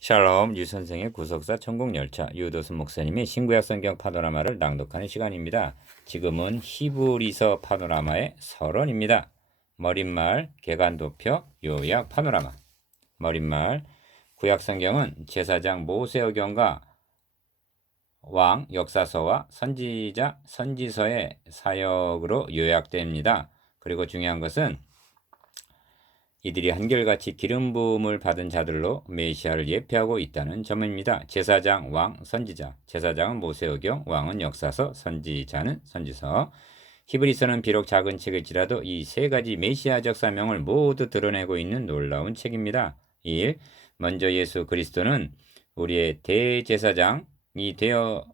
샬롬 유선생의 구속사 천국열차 유도순 목사님의 신구약 성경 파노라마를 낭독하는 시간입니다. 지금은 히브리서 파노라마의 서론입니다. 머릿말, 개관도표, 요약 파노라마. 머릿말, 구약 성경은 제사장 모세오경과 왕 역사서와 선지자 선지서의 사역으로 요약됩니다. 그리고 중요한 것은 이들이 한결같이 기름 부음을 받은 자들로 메시아를 예표하고 있다는 점입니다. 제사장, 왕, 선지자. 제사장은 모세오경, 왕은 역사서, 선지자는 선지서. 히브리서는 비록 작은 책일지라도 이 세 가지 메시아적 사명을 모두 드러내고 있는 놀라운 책입니다. 1. 먼저 예수 그리스도는 우리의 대제사장이 되어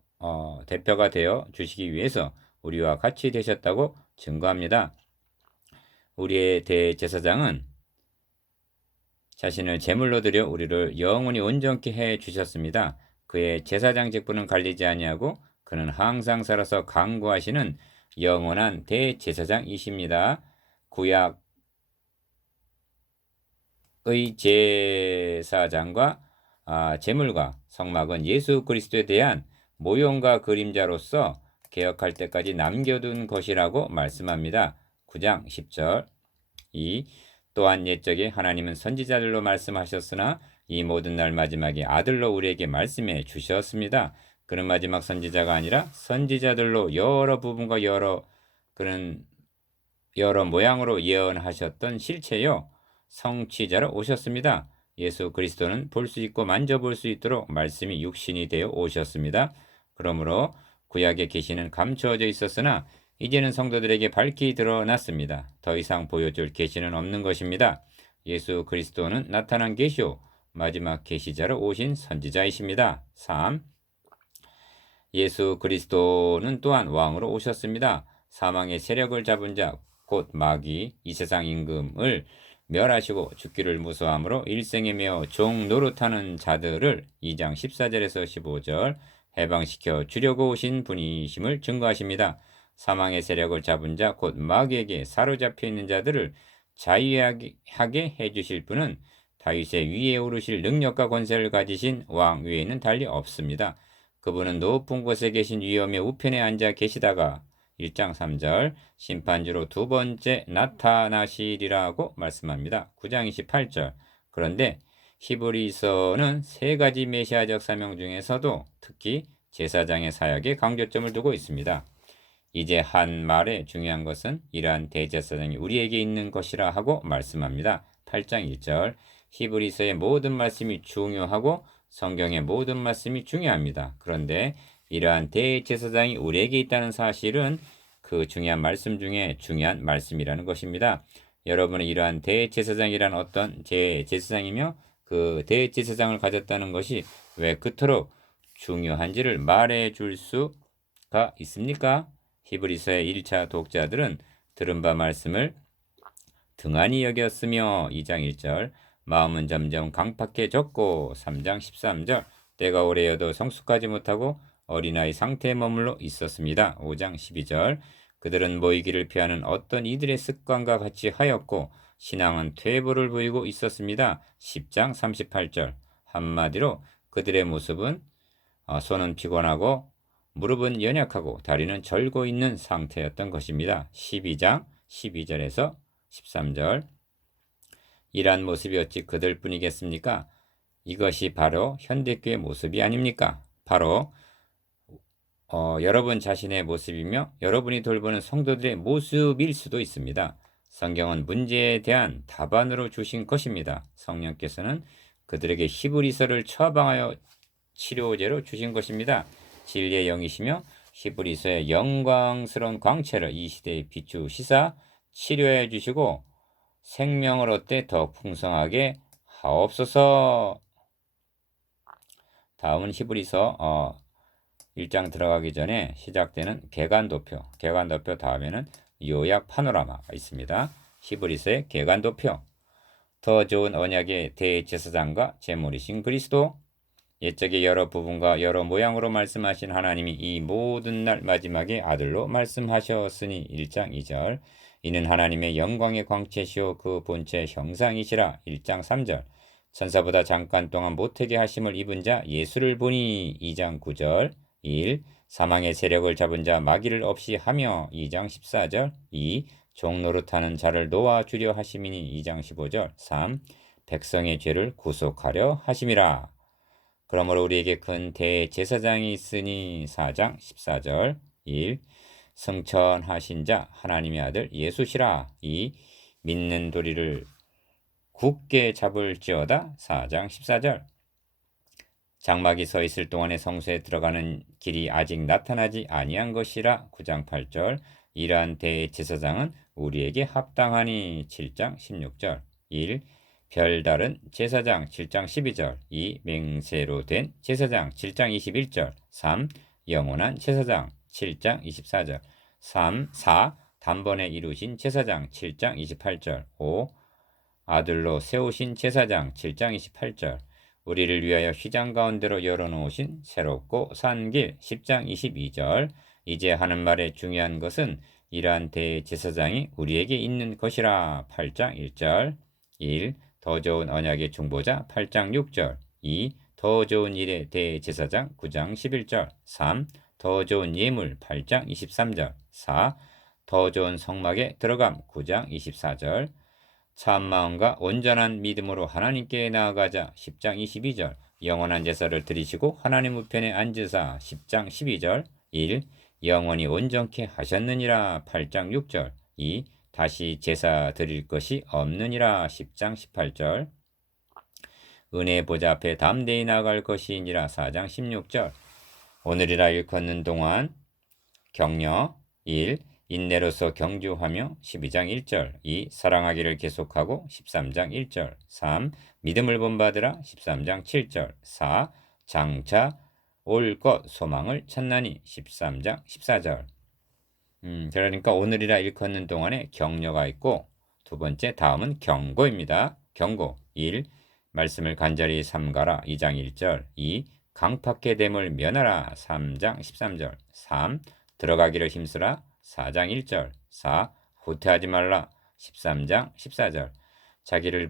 대표가 되어 주시기 위해서 우리와 같이 되셨다고 증거합니다. 우리의 대제사장은 자신을 제물로 드려 우리를 영원히 온전케 해 주셨습니다. 그의 제사장 직분은 갈리지 아니하고 그는 항상 살아서 강구하시는 영원한 대제사장이십니다. 구약의 제사장과 제물과 성막은 예수 그리스도에 대한 모형과 그림자로서 개혁할 때까지 남겨둔 것이라고 말씀합니다. 9장 10절 2. 또한 옛적에 하나님은 선지자들로 말씀하셨으나 이 모든 날 마지막에 아들로 우리에게 말씀해 주셨습니다. 그는 마지막 선지자가 아니라 선지자들로 여러 부분과 여러 모양으로 예언하셨던 실체요 성취자로 오셨습니다. 예수 그리스도는 볼 수 있고 만져볼 수 있도록 말씀이 육신이 되어 오셨습니다. 그러므로 구약의 계시는 감추어져 있었으나 이제는 성도들에게 밝히 드러났습니다. 더 이상 보여줄 계시는 없는 것입니다. 예수 그리스도는 나타난 계시오 마지막 계시자로 오신 선지자이십니다. 3. 예수 그리스도는 또한 왕으로 오셨습니다. 사망의 세력을 잡은 자, 곧 마귀, 이 세상 임금을 멸하시고 죽기를 무서함으로 일생에 매어 종 노릇하는 자들을 2장 14절에서 15절 해방시켜 주려고 오신 분이심을 증거하십니다. 사망의 세력을 잡은 자, 곧 마귀에게 사로잡혀 있는 자들을 자유하게 해주실 분은 다윗의 위에 오르실 능력과 권세를 가지신 왕 외에는 달리 없습니다. 그분은 높은 곳에 계신 위엄의 우편에 앉아 계시다가 1장 3절 심판주로 두 번째 나타나시리라고 말씀합니다. 9장 28절 그런데 히브리서는 세 가지 메시아적 사명 중에서도 특히 제사장의 사역에 강조점을 두고 있습니다. 이제 한 말의 중요한 것은 이러한 대제사장이 우리에게 있는 것이라 하고 말씀합니다. 8장 1절 히브리서의 모든 말씀이 중요하고 성경의 모든 말씀이 중요합니다. 그런데 이러한 대제사장이 우리에게 있다는 사실은 그 중요한 말씀 중에 중요한 말씀이라는 것입니다. 여러분은 이러한 대제사장이란 어떤 제사장이며 그 대제사장을 가졌다는 것이 왜 그토록 중요한지를 말해 줄 수가 있습니까? 히브리서의 1차 독자들은 들은 바 말씀을 등한히 여겼으며 2장 1절 마음은 점점 강팍해졌고 3장 13절 때가 오래여도 성숙하지 못하고 어린아이 상태에 머물러 있었습니다. 5장 12절 그들은 모이기를 피하는 어떤 이들의 습관과 같이 하였고 신앙은 퇴보를 보이고 있었습니다. 10장 38절 한마디로 그들의 모습은 손은 피곤하고 무릎은 연약하고 다리는 절고 있는 상태였던 것입니다. 12장 12절에서 13절 이러한 모습이 어찌 그들뿐이겠습니까? 이것이 바로 현대교의 모습이 아닙니까? 바로 여러분 자신의 모습이며 여러분이 돌보는 성도들의 모습일 수도 있습니다. 성경은 문제에 대한 답안으로 주신 것입니다. 성령께서는 그들에게 히브리서를 처방하여 치료제로 주신 것입니다. 진리의 영이시며 히브리서의 영광스러운 광채를 이 시대에 비추시사 치료해 주시고 생명을 얻되 더 풍성하게 하옵소서. 다음은 히브리서 1장 들어가기 전에 시작되는 개관도표 다음에는 요약 파노라마가 있습니다. 히브리서의 개관도표 더 좋은 언약의 대제사장과 제물이신 그리스도 옛적의 여러 부분과 여러 모양으로 말씀하신 하나님이 이 모든 날 마지막에 아들로 말씀하셨으니 1장 2절 이는 하나님의 영광의 광채시오 그 본체 형상이시라 1장 3절 천사보다 잠깐 동안 못하게 하심을 입은 자 예수를 보니 2장 9절 1. 사망의 세력을 잡은 자 마귀를 없이 하며 2장 14절 2. 종노릇하는 자를 놓아주려 하심이니 2장 15절 3. 백성의 죄를 구속하려 하심이라. 그러므로 우리에게 큰 대제사장이 있으니 4장 14절 1. 승천하신 자 하나님의 아들 예수시라. 2. 믿는 도리를 굳게 잡을지어다. 4장 14절 장막이 서 있을 동안에 성소에 들어가는 길이 아직 나타나지 아니한 것이라. 9장 8절 이러한 대제사장은 우리에게 합당하니. 7장 16절 1. 별다른 제사장 7장 12절 2. 맹세로 된 제사장 7장 21절 3. 영원한 제사장 7장 24절 4. 단번에 이루신 제사장 7장 28절 5. 아들로 세우신 제사장 7장 28절 우리를 위하여 휘장 가운데로 열어놓으신 새롭고 산 길 10장 22절 이제 하는 말의 중요한 것은 이러한 대제사장이 우리에게 있는 것이라. 8장 1절 1. 더 좋은 언약의 중보자 8장 6절 2. 더 좋은 일의 대제사장 9장 11절 3. 더 좋은 예물 8장 23절 4. 더 좋은 성막에 들어감 9장 24절 참마음과 온전한 믿음으로 하나님께 나아가자 10장 22절 영원한 제사를 드리시고 하나님 우편에 앉으사 10장 12절 1. 영원히 온전케 하셨느니라 8장 6절 2. 다시 제사 드릴 것이 없느니라 10장 18절 은혜 보좌 앞에 담대히 나아갈 것이니라 4장 16절 오늘이라 일컫는 동안 격려 1. 인내로서 경주하며 12장 1절 2. 사랑하기를 계속하고 13장 1절 3. 믿음을 본받으라 13장 7절 4. 장차 올 것 소망을 찾나니 13장 14절 그러니까 오늘이라 일컫는 동안에 격려가 있고 두 번째 다음은 경고입니다. 경고 1. 말씀을 간절히 삼가라 2장 1절 2. 강팍해 됨을 면하라 3장 13절 3. 들어가기를 힘쓰라 4장 1절 4. 후퇴하지 말라 13장 14절 자기를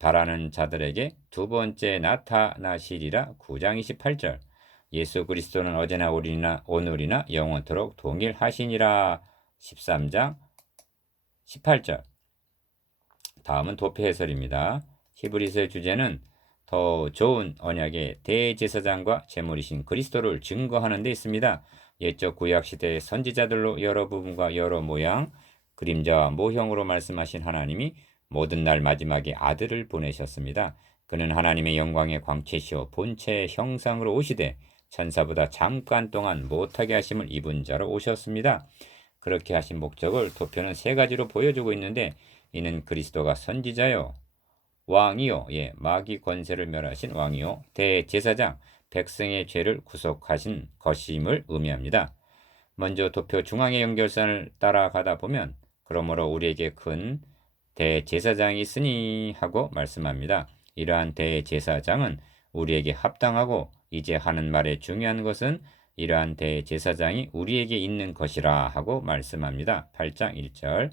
바라는 자들에게 두 번째 나타나시리라 9장 28절 예수 그리스도는 어제나 오늘이나 영원토록 동일하시니라 13장 18절 다음은 도표 해설입니다. 히브리서의 주제는 더 좋은 언약의 대제사장과 제물이신 그리스도를 증거하는 데 있습니다. 옛적 구약시대의 선지자들로 여러 부분과 여러 모양, 그림자와 모형으로 말씀하신 하나님이 모든 날 마지막에 아들을 보내셨습니다. 그는 하나님의 영광의 광채시오 본체의 형상으로 오시되 천사보다 잠깐 동안 못하게 하심을 입은 자로 오셨습니다. 그렇게 하신 목적을 도표는 세 가지로 보여주고 있는데 이는 그리스도가 선지자요 왕이요 마귀 권세를 멸하신 왕이요 대제사장 백성의 죄를 구속하신 것임을 의미합니다. 먼저 도표 중앙의 연결선을 따라가다 보면 그러므로 우리에게 큰 대제사장이 있으니 하고 말씀합니다. 이러한 대제사장은 우리에게 합당하고 이제 하는 말의 중요한 것은 이러한 대제사장이 우리에게 있는 것이라 하고 말씀합니다. 8장 1절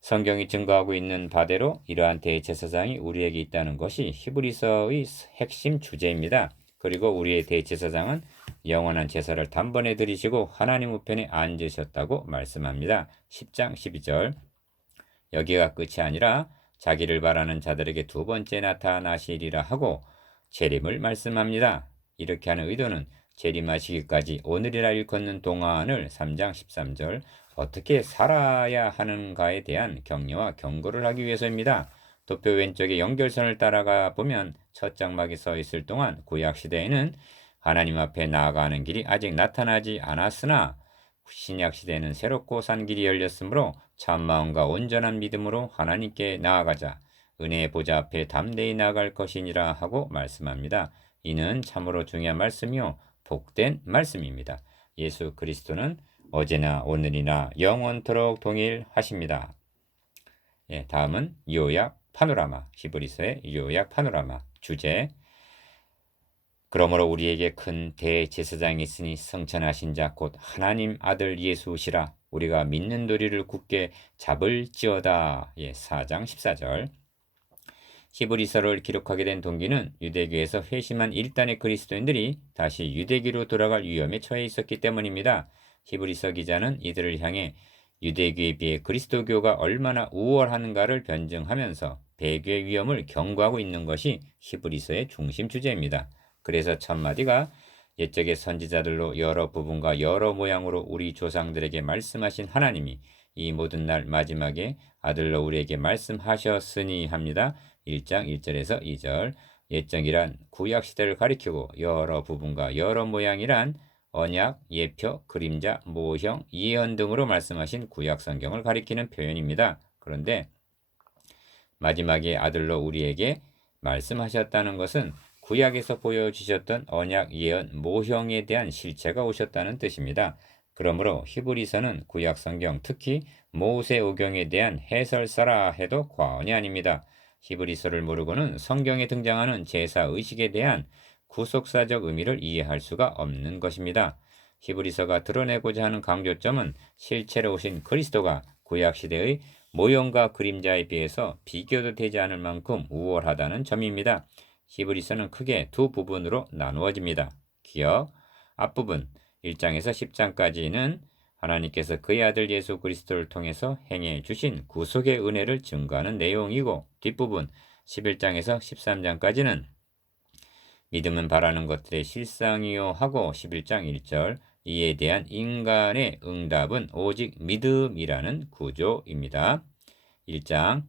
성경이 증거하고 있는 바대로 이러한 대제사장이 우리에게 있다는 것이 히브리서의 핵심 주제입니다. 그리고 우리의 대제사장은 영원한 제사를 단번에 드리시고 하나님 우편에 앉으셨다고 말씀합니다. 10장 12절 여기가 끝이 아니라 자기를 바라는 자들에게 두 번째 나타나시리라 하고 재림을 말씀합니다. 이렇게 하는 의도는 재림하시기까지 오늘이라 일컫는 동안을 3장 13절 어떻게 살아야 하는가에 대한 격려와 경고를 하기 위해서입니다. 도표 왼쪽에 연결선을 따라가 보면 첫 장막이 서 있을 동안 구약시대에는 하나님 앞에 나아가는 길이 아직 나타나지 않았으나 신약시대에는 새롭고 산 길이 열렸으므로 참마음과 온전한 믿음으로 하나님께 나아가자 은혜의 보좌 앞에 담대히 나아갈 것이니라 하고 말씀합니다. 이는 참으로 중요한 말씀이요 복된 말씀입니다. 예수 그리스도는 어제나 오늘이나 영원토록 동일하십니다. 다음은 요약 파노라마 히브리서의 요약 파노라마 주제 그러므로 우리에게 큰 대제사장이 있으니 성천하신 자 곧 하나님 아들 예수시라 우리가 믿는 도리를 굳게 잡을지어다 4장 14절 히브리서를 기록하게 된 동기는 유대교에서 회심한 일단의 그리스도인들이 다시 유대교로 돌아갈 위험에 처해 있었기 때문입니다. 히브리서 기자는 이들을 향해 유대교에 비해 그리스도교가 얼마나 우월한가를 변증하면서 배교의 위험을 경고하고 있는 것이 히브리서의 중심 주제입니다. 그래서 첫 마디가 옛적의 선지자들로 여러 부분과 여러 모양으로 우리 조상들에게 말씀하신 하나님이 이 모든 날 마지막에 아들로 우리에게 말씀하셨으니 합니다. 1장 1절에서 2절. 옛적이란 구약 시대를 가리키고 여러 부분과 여러 모양이란 언약, 예표, 그림자, 모형, 예언 등으로 말씀하신 구약 성경을 가리키는 표현입니다. 그런데 마지막에 아들로 우리에게 말씀하셨다는 것은 구약에서 보여주셨던 언약, 예언, 모형에 대한 실체가 오셨다는 뜻입니다. 그러므로 히브리서는 구약 성경, 특히 모세오경에 대한 해설서라 해도 과언이 아닙니다. 히브리서를 모르고는 성경에 등장하는 제사 의식에 대한 구속사적 의미를 이해할 수가 없는 것입니다. 히브리서가 드러내고자 하는 강조점은 실체로 오신 그리스도가 구약시대의 모형과 그림자에 비해서 비교도 되지 않을 만큼 우월하다는 점입니다. 히브리서는 크게 두 부분으로 나누어집니다. 기억, 앞부분 1장에서 10장까지는 하나님께서 그의 아들 예수 그리스도를 통해서 행해 주신 구속의 은혜를 증거하는 내용이고, 뒷부분 11장에서 13장까지는 믿음은 바라는 것들의 실상이요 하고 11장 1절 이에 대한 인간의 응답은 오직 믿음이라는 구조입니다. 1장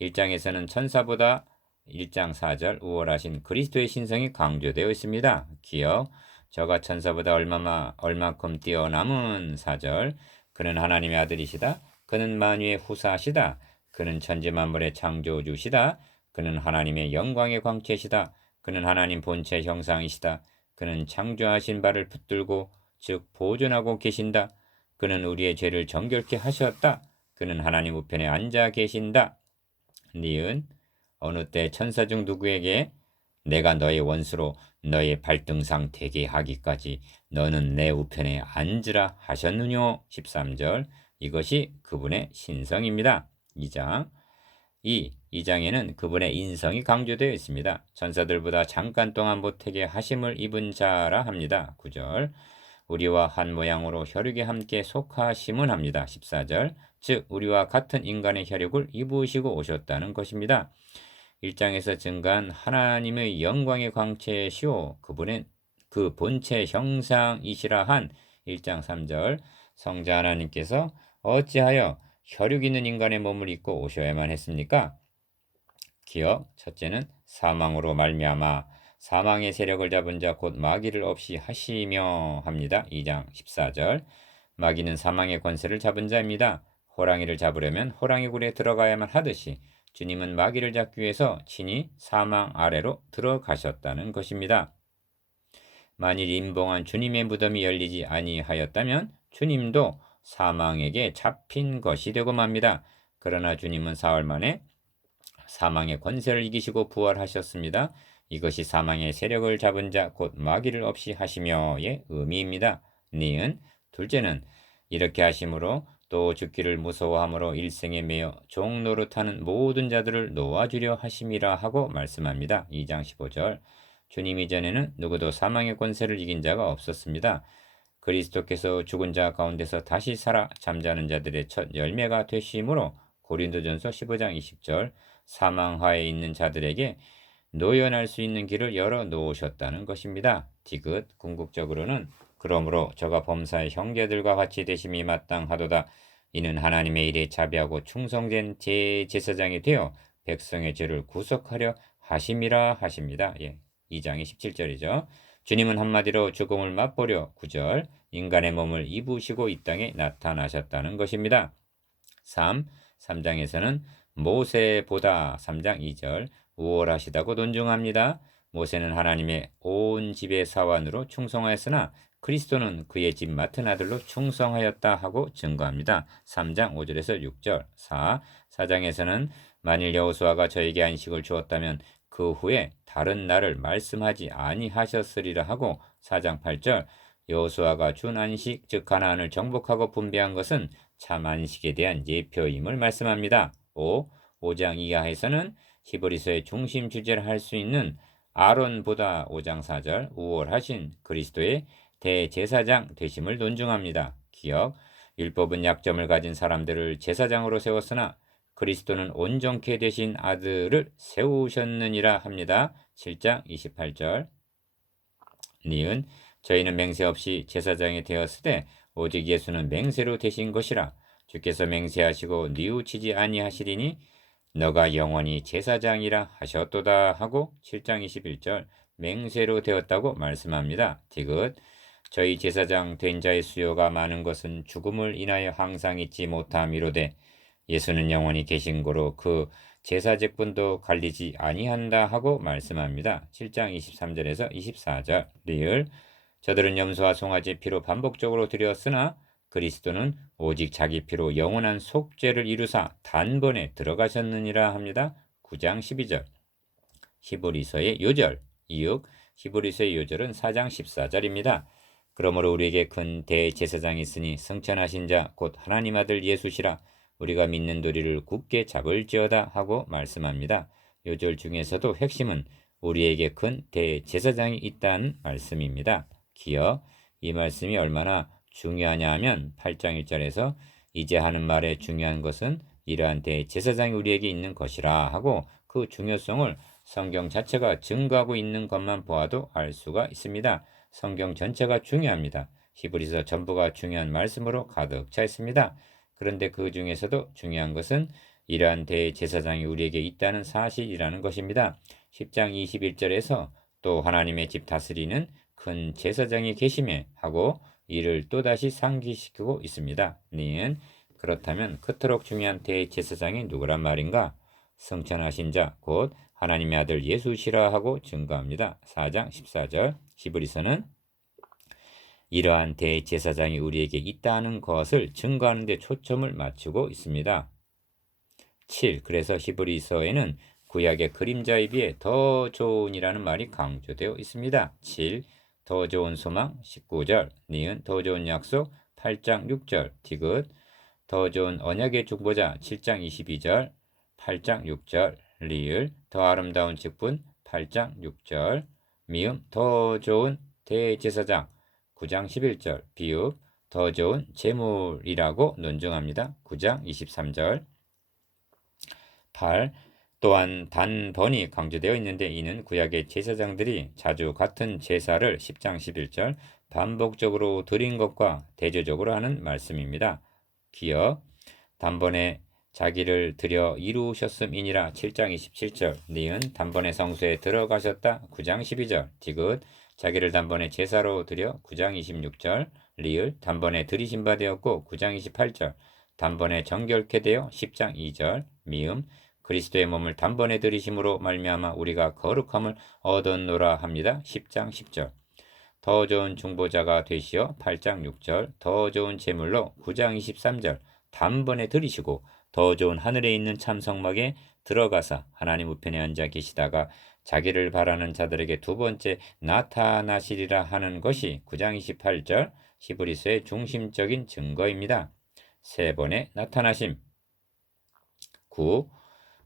1장에서는 천사보다 1장 4절 우월하신 그리스도의 신성이 강조되어 있습니다. 기억, 저가 천사보다 얼마큼 뛰어남은 4절, 그는 하나님의 아들이시다. 그는 만유의 후사시다. 그는 천지만물의 창조주시다. 그는 하나님의 영광의 광채시다. 그는 하나님 본체 형상이시다. 그는 창조하신 바를 붙들고 즉 보존하고 계신다. 그는 우리의 죄를 정결케 하셨다. 그는 하나님 우편에 앉아 계신다. 니은 어느 때 천사 중 누구에게 내가 너의 원수로 너의 발등상 되게 하기까지 너는 내 우편에 앉으라 하셨느뇨. 13절 이것이 그분의 신성입니다. 2장 2장에는 그분의 인성이 강조되어 있습니다. 천사들보다 잠깐 동안 모태게 하심을 입은 자라 합니다. 9절 우리와 한 모양으로 혈육에 함께 속하심은 합니다. 14절 즉 우리와 같은 인간의 혈육을 입으시고 오셨다는 것입니다. 1장에서 증가한 하나님의 영광의 광채시오 그분의 그 본체 형상이시라 한 1장 3절 성자 하나님께서 어찌하여 혈육 있는 인간의 몸을 입고 오셔야만 했습니까? 기억, 첫째는 사망으로 말미암아 사망의 세력을 잡은 자 곧 마귀를 없이 하시며 합니다. 2장 14절 마귀는 사망의 권세를 잡은 자입니다. 호랑이를 잡으려면 호랑이 굴에 들어가야만 하듯이 주님은 마귀를 잡기 위해서 친히 사망 아래로 들어가셨다는 것입니다. 만일 임봉한 주님의 무덤이 열리지 아니하였다면 주님도 사망에게 잡힌 것이 되고 맙니다. 그러나 주님은 사흘 만에 사망의 권세를 이기시고 부활하셨습니다. 이것이 사망의 세력을 잡은 자 곧 마귀를 없이 하시며의 의미입니다. 니은 둘째는 이렇게 하심으로 또 죽기를 무서워함으로 일생에 매여 종 노릇하는 모든 자들을 놓아주려 하심이라 하고 말씀합니다. 2장 15절 주님 이전에는 누구도 사망의 권세를 이긴 자가 없었습니다. 그리스도께서 죽은 자 가운데서 다시 살아 잠자는 자들의 첫 열매가 되심으로 고린도전서 15장 20절 사망하에 있는 자들에게 노연할 수 있는 길을 열어 놓으셨다는 것입니다. 디귿 궁극적으로는 그러므로 저가 범사의 형제들과 같이 되심이 마땅하도다. 이는 하나님의 일에 자비하고 충성된 제사장이 되어 백성의 죄를 구속하려 하심이라 하십니다. 2장의 17절이죠. 주님은 한마디로 죽음을 맛보려 9절 인간의 몸을 입으시고 이 땅에 나타나셨다는 것입니다. 3장에서는 모세보다 3장 2절 우월하시다고 논중합니다. 모세는 하나님의 온 집의 사원으로 충성하였으나 그리스도는 그의 집 맡은 아들로 충성하였다 하고 증거합니다. 3장 5절에서 6절 4장에서는 만일 여호수아가 저에게 안식을 주었다면 그 후에 다른 날을 말씀하지 아니하셨으리라 하고 4장 8절 여호수아가 준 안식 즉 가나안을 정복하고 분배한 것은 참 안식에 대한 예표임을 말씀합니다. 5장 이하에서는 히브리서의 중심 주제를 할 수 있는 아론보다 5장 4절 우월하신 그리스도의 대제사장 되심을 논증합니다. 기억, 율법은 약점을 가진 사람들을 제사장으로 세웠으나 그리스도는 온전케 되신 아들을 세우셨느니라 합니다. 7장 28절. 니은 저희는 맹세 없이 제사장이 되었으되 오직 예수는 맹세로 되신 것이라 주께서 맹세하시고 뉘우치지 아니하시리니 너가 영원히 제사장이라 하셨도다 하고 7장 21절 맹세로 되었다고 말씀합니다. 디귿 저희 제사장 된 자의 수요가 많은 것은 죽음을 인하여 항상 잊지 못함이로되 예수는 영원히 계신 고로 그 제사직분도 갈리지 아니한다 하고 말씀합니다. 7장 23절에서 24절 리을 저들은 염소와 송아지 피로 반복적으로 드렸으나 그리스도는 오직 자기 피로 영원한 속죄를 이루사 단번에 들어가셨느니라 합니다. 9장 12절 히브리서의 요절 이육 히브리서의 요절은 4장 14절입니다. 그러므로 우리에게 큰 대제사장이 있으니 승천하신 자 곧 하나님 아들 예수시라 우리가 믿는 도리를 굳게 잡을지어다 하고 말씀합니다. 요절 중에서도 핵심은 우리에게 큰 대제사장이 있다는 말씀입니다. 기억, 이 말씀이 얼마나 중요하냐 하면 8장 1절에서 이제 하는 말의 중요한 것은 이러한 대제사장이 우리에게 있는 것이라 하고 그 중요성을 성경 자체가 증거하고 있는 것만 보아도 알 수가 있습니다. 성경 전체가 중요합니다. 히브리서 전부가 중요한 말씀으로 가득 차 있습니다. 그런데 그 중에서도 중요한 것은 이러한 대제사장이 우리에게 있다는 사실이라는 것입니다. 10장 21절에서 또 하나님의 집 다스리는 큰 제사장이 계심에 하고 이를 또다시 상기시키고 있습니다. 니은 그렇다면 그토록 중요한 대제사장이 누구란 말인가? 승천하신 자 곧 하나님의 아들 예수시라 하고 증거합니다. 4장 14절 히브리서는 이러한 대제사장이 우리에게 있다는 것을 증거하는 데 초점을 맞추고 있습니다. 7. 그래서 히브리서에는 구약의 그림자에 비해 더 좋은이라는 말이 강조되어 있습니다. 7. 더 좋은 소망 19절 니은 더 좋은 약속 8장 6절 디귿 더 좋은 언약의 중보자 7장 22절 8장 6절 리을 더 아름다운 직분 8장 6절 미음 더 좋은 대제사장 9장 11절 비읍 더 좋은 제물이라고 논증합니다. 9장 23절 8. 또한 단번이 강조되어 있는데 이는 구약의 제사장들이 자주 같은 제사를 10장 11절 반복적으로 드린 것과 대조적으로 하는 말씀입니다. 기억 단번에 자기를 드려 이루셨음이니라 7장 27절 니은 단번에 성소에 들어가셨다 9장 12절 디귿 자기를 단번에 제사로 드려 9장 26절 리을 단번에 들이신 바 되었고 9장 28절 단번에 정결케 되어 10장 2절 미음 그리스도의 몸을 단번에 들이심으로 말미암아 우리가 거룩함을 얻었노라 합니다. 10장 10절 더 좋은 중보자가 되시어 8장 6절 더 좋은 제물로 9장 23절 단번에 들이시고 더 좋은 하늘에 있는 참성막에 들어가사 하나님 우편에 앉아 계시다가 자기를 바라는 자들에게 두 번째 나타나시리라 하는 것이 9장 28절 히브리서의 중심적인 증거입니다. 세 번의 나타나심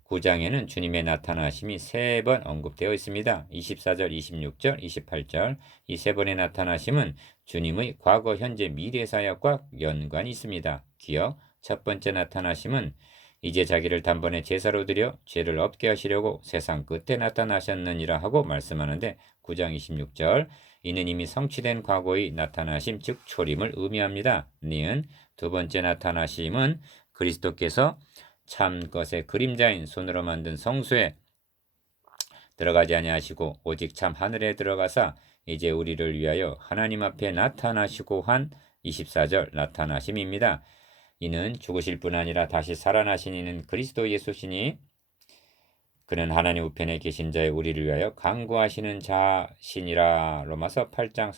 9장에는 주님의 나타나심이 세 번 언급되어 있습니다. 24절, 26절, 28절 이 세 번의 나타나심은 주님의 과거, 현재, 미래 사역과 연관이 있습니다. 기억 첫 번째 나타나심은 이제 자기를 단번에 제사로 드려 죄를 없게 하시려고 세상 끝에 나타나셨느니라 하고 말씀하는데 9장 26절 이는 이미 성취된 과거의 나타나심 즉 초림을 의미합니다. 니은 두 번째 나타나심은 그리스도께서 참 것의 그림자인 손으로 만든 성소에 들어가지 아니하시고 오직 참 하늘에 들어가사 이제 우리를 위하여 하나님 앞에 나타나시고 한 24절 나타나심입니다. 이는 죽으실 뿐 아니라 다시 살아나신 이는 그리스도 예수시니 그는 하나님 우편에 계신 자의 우리를 위하여 간구하시는 자신이라 로마서 8장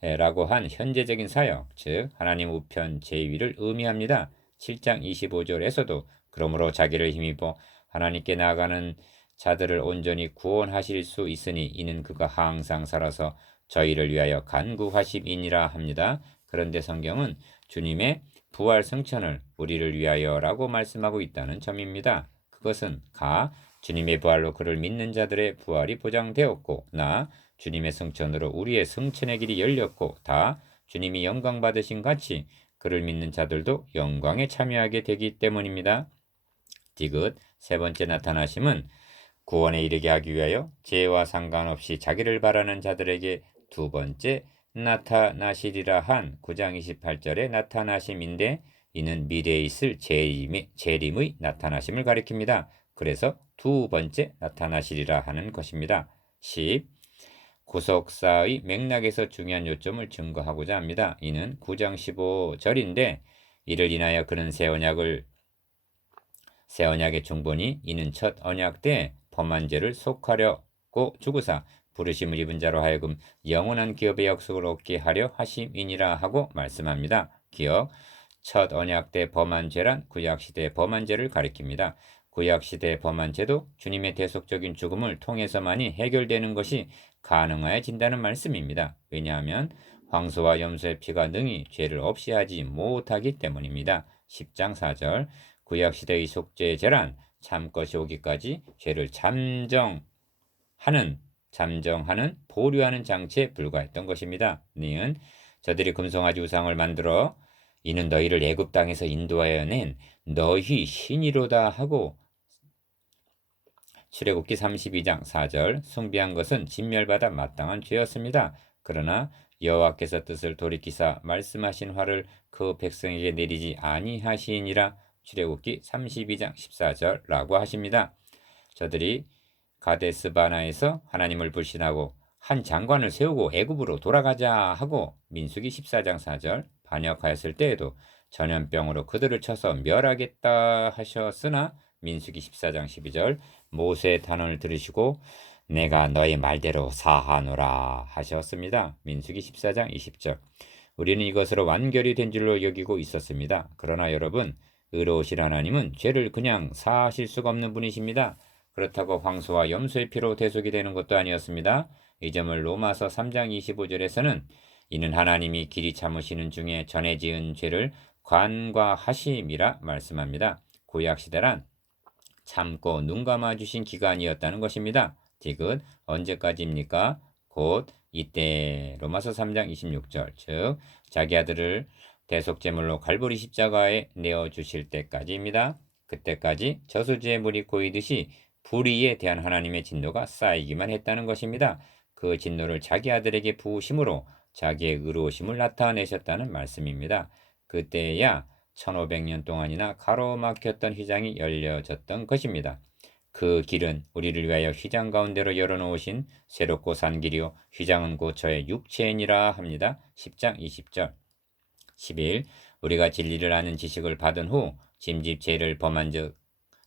34절라고 한 현재적인 사역 즉 하나님 우편 제위를 의미합니다. 7장 25절에서도 그러므로 자기를 힘입어 하나님께 나아가는 자들을 온전히 구원하실 수 있으니 이는 그가 항상 살아서 저희를 위하여 간구하심이니라 합니다. 그런데 성경은 주님의 부활 승천을 우리를 위하여라고 말씀하고 있다는 점입니다. 그것은 가 주님의 부활로 그를 믿는 자들의 부활이 보장되었고 나 주님의 승천으로 우리의 승천의 길이 열렸고 다 주님이 영광 받으신 같이 그를 믿는 자들도 영광에 참여하게 되기 때문입니다. 디귿 세 번째 나타나심은 구원에 이르게 하기 위하여 죄와 상관없이 자기를 바라는 자들에게 두 번째 나타나시리라 한 9장 28절의 나타나심인데 이는 미래에 있을 재림의 나타나심을 가리킵니다. 그래서 두 번째 나타나시리라 하는 것입니다. 10. 구속사의 맥락에서 중요한 요점을 증거하고자 합니다. 이는 9장 15절인데 이를 인하여 그는 새 언약의 중본이 이는 첫 언약 때 범한 죄를 속하려고 주구사 부르심을 입은 자로 하여금 영원한 기업의 약속을 얻게 하려 하심이니라 하고 말씀합니다. 기억 첫 언약 때 범한 죄란 구약시대의 범한 죄를 가리킵니다. 구약시대의 범한 죄도 주님의 대속적인 죽음을 통해서만이 해결되는 것이 가능해진다는 말씀입니다. 왜냐하면 황소와 염소의 피가 능히 죄를 없이 하지 못하기 때문입니다. 10장 4절 구약시대의 속죄제란 참것이 오기까지 죄를 잠정하는 보류하는 장치에 불과했던 것입니다. 니은 저들이 금송아지 우상을 만들어 이는 너희를 애굽 땅에서 인도하여 낸 너희 신이로다 하고 출애굽기 32장 4절 숭배한 것은 진멸받아 마땅한 죄였습니다. 그러나 여호와께서 뜻을 돌이키사 말씀하신 화를 그 백성에게 내리지 아니하시니라 출애굽기 32장 14절라고 하십니다. 저들이 가데스바나에서 하나님을 불신하고 한 장관을 세우고 애굽으로 돌아가자 하고 민수기 14장 4절 반역하였을 때에도 전염병으로 그들을 쳐서 멸하겠다 하셨으나 민수기 14장 12절 모세의 단언을 들으시고 내가 너의 말대로 사하노라 하셨습니다. 민수기 14장 20절 우리는 이것으로 완결이 된 줄로 여기고 있었습니다. 그러나 여러분 의로우신 하나님은 죄를 그냥 사하실 수가 없는 분이십니다. 그렇다고 황소와 염소의 피로 대속이 되는 것도 아니었습니다. 이 점을 로마서 3장 25절에서는 이는 하나님이 길이 참으시는 중에 전에 지은 죄를 관과하심이라 말씀합니다. 구약시대란 참고 눈 감아주신 기간이었다는 것입니다. 디귿 언제까지입니까? 곧 이때 로마서 3장 26절 즉 자기 아들을 대속제물로 갈보리 십자가에 내어주실 때까지입니다. 그때까지 저수지의 물이 고이듯이 불의에 대한 하나님의 진노가 쌓이기만 했다는 것입니다. 그 진노를 자기 아들에게 부으심으로 자기의 의로우심을 나타내셨다는 말씀입니다. 그때야 1500년 동안이나 가로막혔던 휘장이 열려졌던 것입니다. 그 길은 우리를 위하여 휘장 가운데로 열어놓으신 새롭고 산 길이요 휘장은 곧 저의 육체이니라 합니다. 10장 20절 11. 우리가 진리를 아는 지식을 받은 후 짐짓 죄를 범한 즉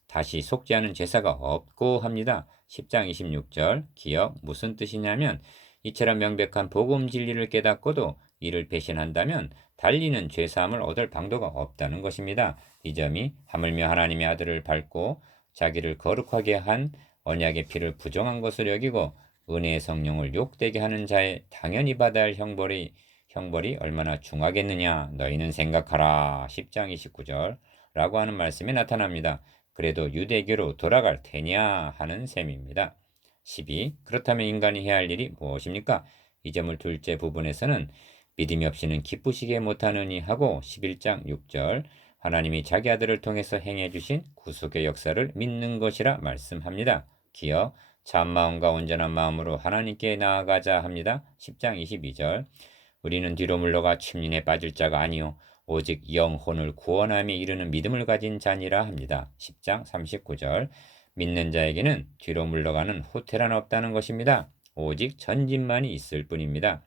다시 속죄하는 제사가 없고 합니다. 10장 26절 기억 무슨 뜻이냐면 이처럼 명백한 복음 진리를 깨닫고도 이를 배신한다면 달리는 죄사함을 얻을 방도가 없다는 것입니다. 이 점이 하물며 하나님의 아들을 밟고 자기를 거룩하게 한 언약의 피를 부정한 것을 여기고 은혜의 성령을 욕되게 하는 자의 당연히 받아야 할 형벌이 얼마나 중하겠느냐 너희는 생각하라 10장 29절 라고 하는 말씀이 나타납니다. 그래도 유대교로 돌아갈 테냐 하는 셈입니다. 12. 그렇다면 인간이 해야 할 일이 무엇입니까? 이 점을 둘째 부분에서는 믿음이 없이는 기쁘시게 못하느니 하고 11장 6절 하나님이 자기 아들을 통해서 행해 주신 구속의 역사를 믿는 것이라 말씀합니다. 기억 참마음과 온전한 마음으로 하나님께 나아가자 합니다. 10장 22절 우리는 뒤로 물러가 침륜에 빠질 자가 아니요 오직 영혼을 구원함에 이르는 믿음을 가진 자니라 합니다. 10장 39절 믿는 자에게는 뒤로 물러가는 후퇴란 없다는 것입니다. 오직 전진만이 있을 뿐입니다.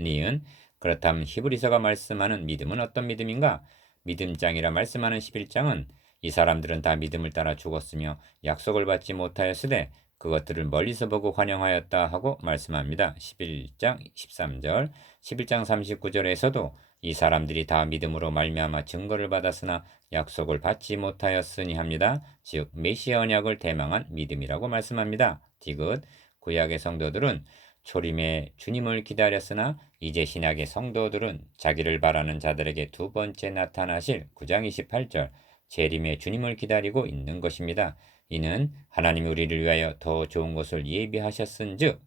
니은 그렇다면 히브리서가 말씀하는 믿음은 어떤 믿음인가? 믿음장이라 말씀하는 11장은 이 사람들은 다 믿음을 따라 죽었으며 약속을 받지 못하였으되 그것들을 멀리서 보고 환영하였다 하고 말씀합니다. 11장 13절 11장 39절에서도 이 사람들이 다 믿음으로 말미암아 증거를 받았으나 약속을 받지 못하였으니 합니다. 즉 메시아 언약을 대망한 믿음이라고 말씀합니다. 디귿 구약의 성도들은 초림의 주님을 기다렸으나 이제 신약의 성도들은 자기를 바라는 자들에게 두 번째 나타나실 9장 28절 재림의 주님을 기다리고 있는 것입니다. 이는 하나님이 우리를 위하여 더 좋은 것을 예비하셨은즉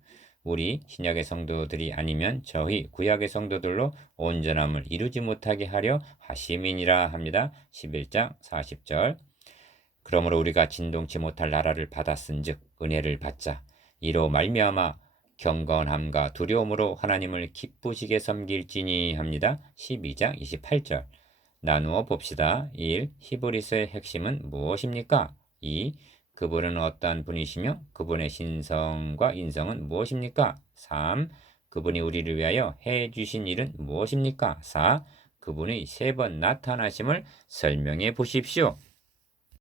우리 신약의 성도들이 아니면 저희 구약의 성도들로 온전함을 이루지 못하게 하려 하심이니라 합니다. 11장 40절. 그러므로 우리가 진동치 못할 나라를 받았은즉 은혜를 받자. 이로 말미암아 경건함과 두려움으로 하나님을 기쁘시게 섬길지니 합니다. 12장 28절. 나누어 봅시다. 1. 히브리서의 핵심은 무엇입니까? 2. 그분은 어떠한 분이시며 그분의 신성과 인성은 무엇입니까? 3. 그분이 우리를 위하여 해주신 일은 무엇입니까? 4. 그분의 세 번 나타나심을 설명해 보십시오.